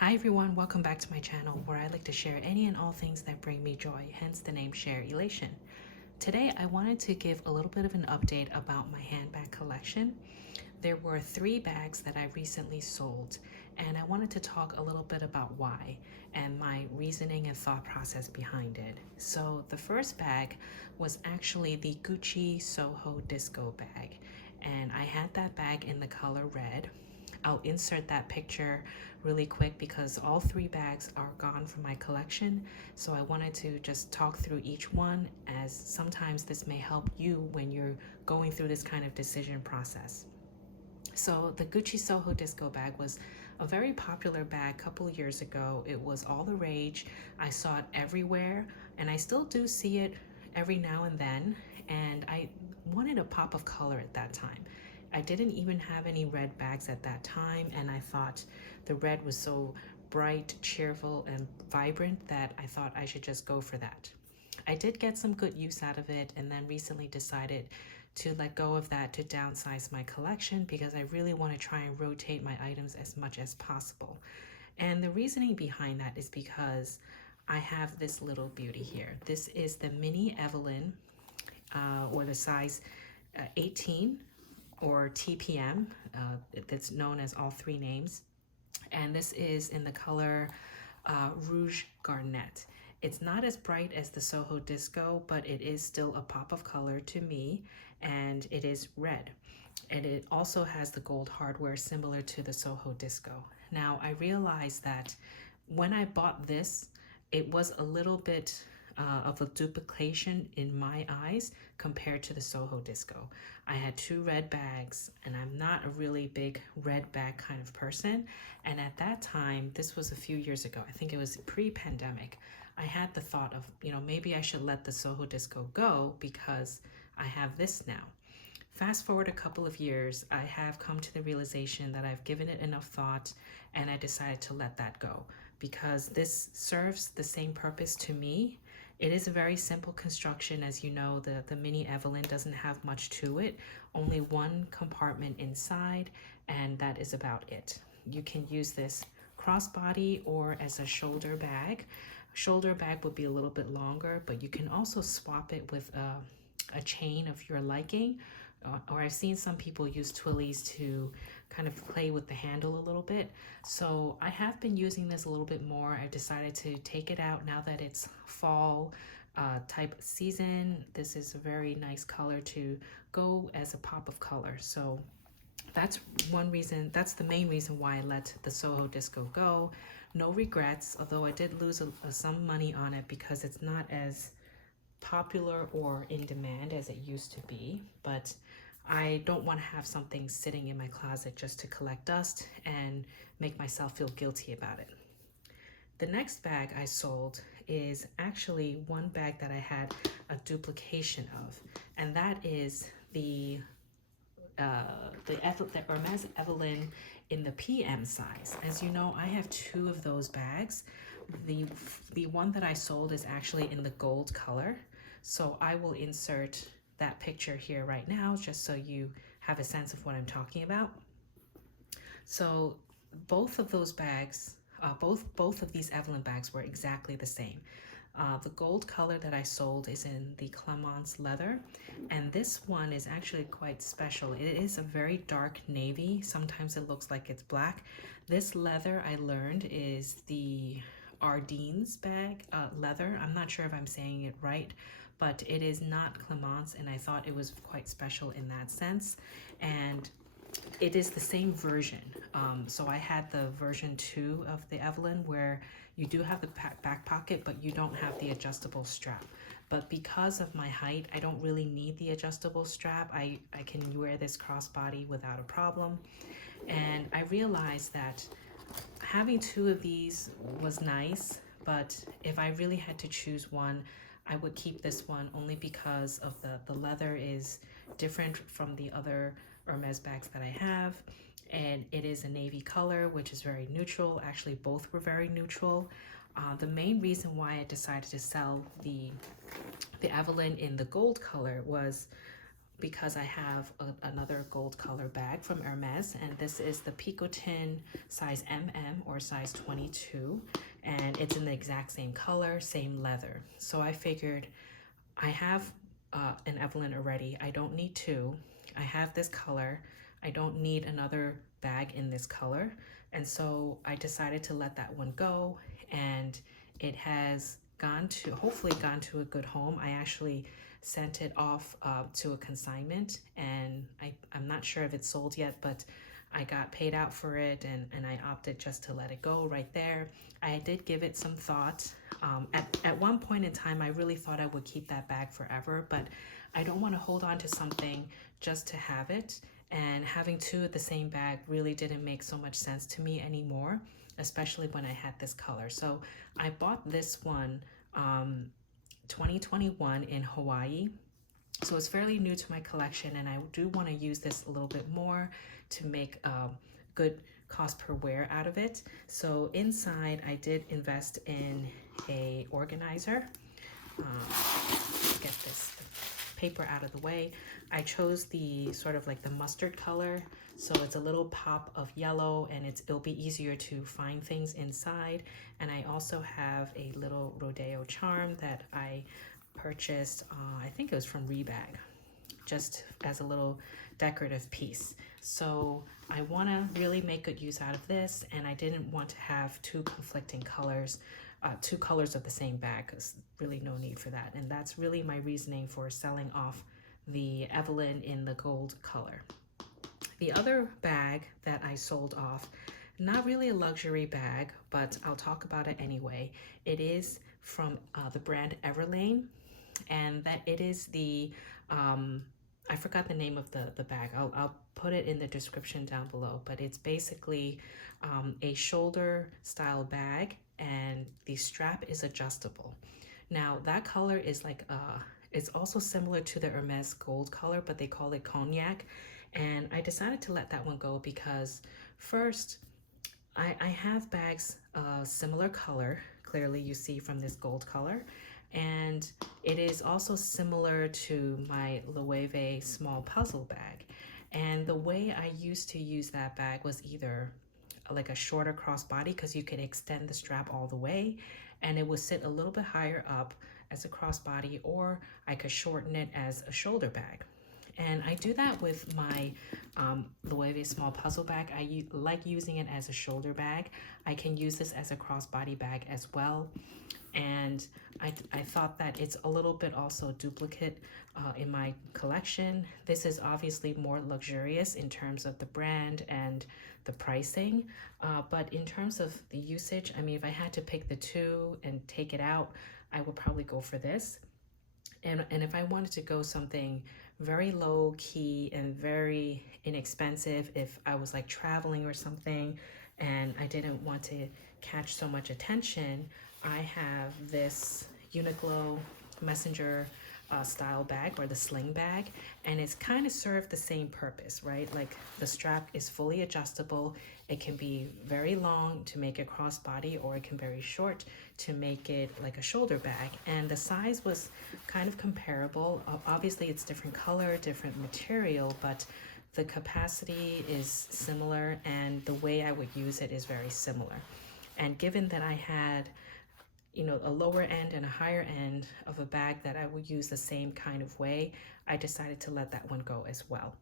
Hi everyone, welcome back to my channel where I like to share any and all things that bring me joy, hence the name Sharelation. Today I wanted to give a little bit of an update about my handbag collection. There were 3 bags that I recently sold, and I wanted to talk a little bit about why and my reasoning and thought process behind it. So the first bag was actually the Gucci Soho Disco bag, and I had that bag in the color red. I'll insert that picture really quick because all 3 bags are gone from my collection. So I wanted to just talk through each one, as sometimes this may help you when you're going through this kind of decision process. So the Gucci Soho Disco bag was a very popular bag a couple of years ago. It was all the rage. I saw it everywhere, and I still do see it every now and then. And I wanted a pop of color at that time. I didn't even have any red bags at that time, and I thought the red was so bright, cheerful, and vibrant that I thought I should just go for that. I did get some good use out of it, and then recently decided to let go of that to downsize my collection because I really want to try and rotate my items as much as possible. And the reasoning behind that is because I have this little beauty here. This is the mini Evelyn, or the size 18 or TPM, that's known as all 3 names. And this is in the color Rouge Garnet. It's not as bright as the Soho Disco, but it is still a pop of color to me, and it is red. And it also has the gold hardware similar to the Soho Disco. Now, I realized that when I bought this, it was a little bit of a duplication in my eyes compared to the Soho Disco. I had 2 red bags, and I'm not a really big red bag kind of person. And at that time, this was a few years ago, I think it was pre-pandemic, I had the thought of, maybe I should let the Soho Disco go because I have this now. Fast forward a couple of years, I have come to the realization that I've given it enough thought, and I decided to let that go because this serves the same purpose to me. It is a very simple construction. As you know, the mini Evelyn doesn't have much to it, only 1 compartment inside, and that is about it. You can use this crossbody or as a shoulder bag. Shoulder bag would be a little bit longer, but you can also swap it with a chain of your liking, or I've seen some people use twillies to kind of play with the handle a little bit. So I have been using this a little bit more. I decided to take it out now that it's fall type season. This is a very nice color to go as a pop of color. So that's one reason, that's the main reason why I let the Soho Disco go. No regrets, although I did lose some money on it because it's not as popular or in demand as it used to be, but I don't want to have something sitting in my closet just to collect dust and make myself feel guilty about it. The next bag I sold is actually one bag that I had a duplication of, and that is the Hermes Evelyn in the PM size. As you know, I have 2 of those bags. The one that I sold is actually in the gold color, so I will insert that picture here right now just so you have a sense of what I'm talking about. So both of those bags, both of these Evelyn bags were exactly the same. The gold color that I sold is in the Clemence leather, and this one is actually quite special. It is a very dark navy. Sometimes it looks like it's black. This leather, I learned, is the Ardennes bag leather. I'm not sure if I'm saying it right, but it is not Clemence, and I thought it was quite special in that sense. And it is the same version. So I had the version 2 of the Evelyn where you do have the back pocket, but you don't have the adjustable strap. But because of my height, I don't really need the adjustable strap. I can wear this crossbody without a problem. And I realized that having 2 of these was nice, but if I really had to choose one, I would keep this one only because of the leather is different from the other Hermes bags that I have, and it is a navy color, which is very neutral. Actually, both were very neutral. The main reason why I decided to sell the Evelyn in the gold color was because I have another gold color bag from Hermes, and this is the Picotin size MM or size 22, and it's in the exact same color, same leather. So I figured I have an Evelyn already. I don't need two. I have this color. I don't need another bag in this color. And so I decided to let that one go, and it has hopefully gone to a good home. I actually sent it off to a consignment, and I'm not sure if it's sold yet, but I got paid out for it, and I opted just to let it go right there. I did give it some thought. At one point in time, I really thought I would keep that bag forever, but I don't want to hold on to something just to have it. And having two of the same bag really didn't make so much sense to me anymore, especially when I had this color. So I bought this one 2021 in Hawaii. So it's fairly new to my collection, and I do want to use this a little bit more to make good cost per wear out of it. So inside, I did invest in a organizer. Get this paper out of the way. I chose the sort of like the mustard color, so it's a little pop of yellow, and it'll be easier to find things inside. And I also have a little rodeo charm that I purchased, I think it was from Rebag, just as a little decorative piece. So I want to really make good use out of this, and I didn't want to have two conflicting colors, two colors of the same bag, because really no need for that. And that's really my reasoning for selling off the Evelyn in the gold color. The other bag that I sold off, not really a luxury bag, but I'll talk about it anyway. It is from the brand Everlane, and that it is the I forgot the name of the bag. I'll put it in the description down below, but it's basically a shoulder style bag, and the strap is adjustable. Now that color is like it's also similar to the Hermes gold color, but they call it Cognac, and I decided to let that one go because first, I have bags similar color, clearly you see from this gold color, and it is also similar to my Loewe small puzzle bag. And the way I used to use that bag was either like a shorter crossbody, because you could extend the strap all the way and it would sit a little bit higher up as a crossbody, or I could shorten it as a shoulder bag. And I do that with my Loewe small puzzle bag. I like using it as a shoulder bag. I can use this as a crossbody bag as well. And I thought that it's a little bit also duplicate in my collection. This is obviously more luxurious in terms of the brand and the pricing, but in terms of the usage, I mean, if I had to pick the two and take it out, I would probably go for this. And if I wanted to go something very low key and very inexpensive, if I was like traveling or something and I didn't want to catch so much attention, I have this Uniqlo messenger style bag, or the sling bag, and it's kind of served the same purpose, right? Like the strap is fully adjustable. It can be very long to make it crossbody, or it can be very short to make it like a shoulder bag. And the size was kind of comparable. Obviously it's different color, different material, but the capacity is similar and the way I would use it is very similar. And given that I had, you know, a lower end and a higher end of a bag that I would use the same kind of way, I decided to let that one go as well.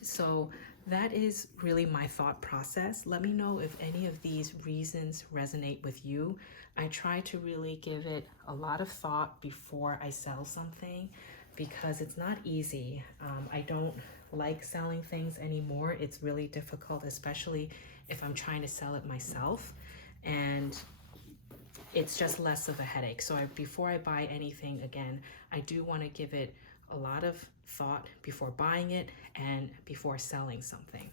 So that is really my thought process. Let me know if any of these reasons resonate with you. I try to really give it a lot of thought before I sell something, because it's not easy. I don't like selling things anymore. It's really difficult, especially if I'm trying to sell it myself. And it's just less of a headache. So before I buy anything again, I do want to give it a lot of thought before buying it and before selling something.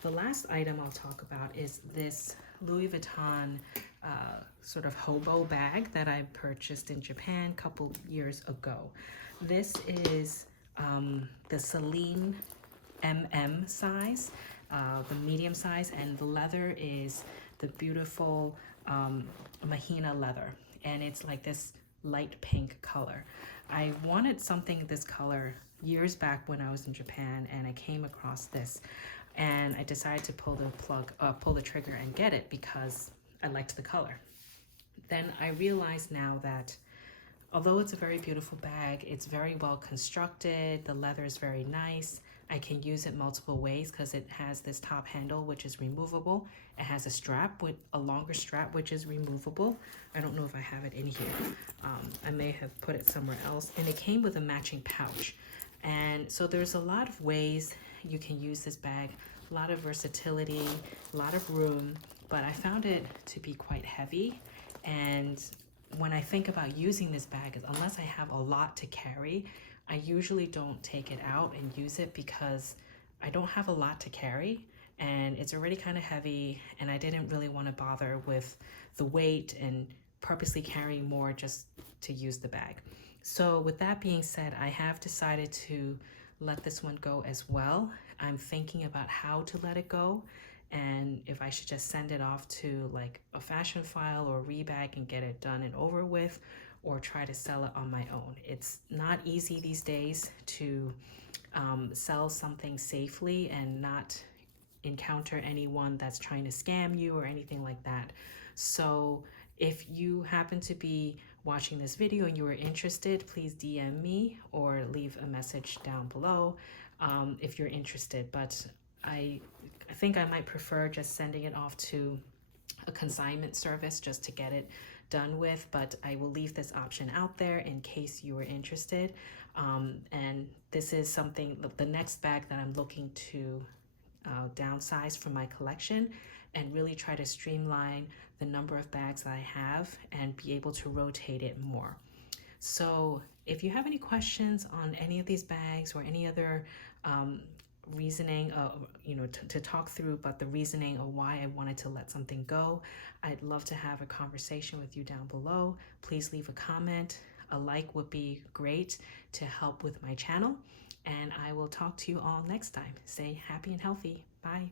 The last item I'll talk about is this Louis Vuitton sort of hobo bag that I purchased in Japan a couple years ago. This is the Celine MM size, the medium size, and the leather is the beautiful Mahina leather, and it's like this light pink color. I wanted something this color years back when I was in Japan, and I came across this, and I decided to pull the trigger and get it because I liked the color. Then I realized now that although it's a very beautiful bag, it's very well constructed, the leather is very nice. I can use it multiple ways because it has this top handle which is removable. It has a strap, with a longer strap which is removable. I don't know if I have it in here. I may have put it somewhere else. And it came with a matching pouch. And so there's a lot of ways you can use this bag, a lot of versatility, a lot of room, but I found it to be quite heavy. And when I think about using this bag, unless I have a lot to carry, I usually don't take it out and use it because I don't have a lot to carry and it's already kind of heavy, and I didn't really want to bother with the weight and purposely carrying more just to use the bag. So with that being said, I have decided to let this one go as well. I'm thinking about how to let it go, and if I should just send it off to like a fashion file or a rebag and get it done and over with, or try to sell it on my own. It's not easy these days to sell something safely and not encounter anyone that's trying to scam you or anything like that. So if you happen to be watching this video and you are interested, please DM me or leave a message down below if you're interested. But I think I might prefer just sending it off to a consignment service just to get it done with, but I will leave this option out there in case you are interested. And this is something, the next bag that I'm looking to downsize from my collection and really try to streamline the number of bags that I have and be able to rotate it more. So if you have any questions on any of these bags or any other reasoning, to talk through, but the reasoning of why I wanted to let something go, I'd love to have a conversation with you down below. Please leave a comment. A like would be great to help with my channel, and I will talk to you all next time. Stay happy and healthy. Bye.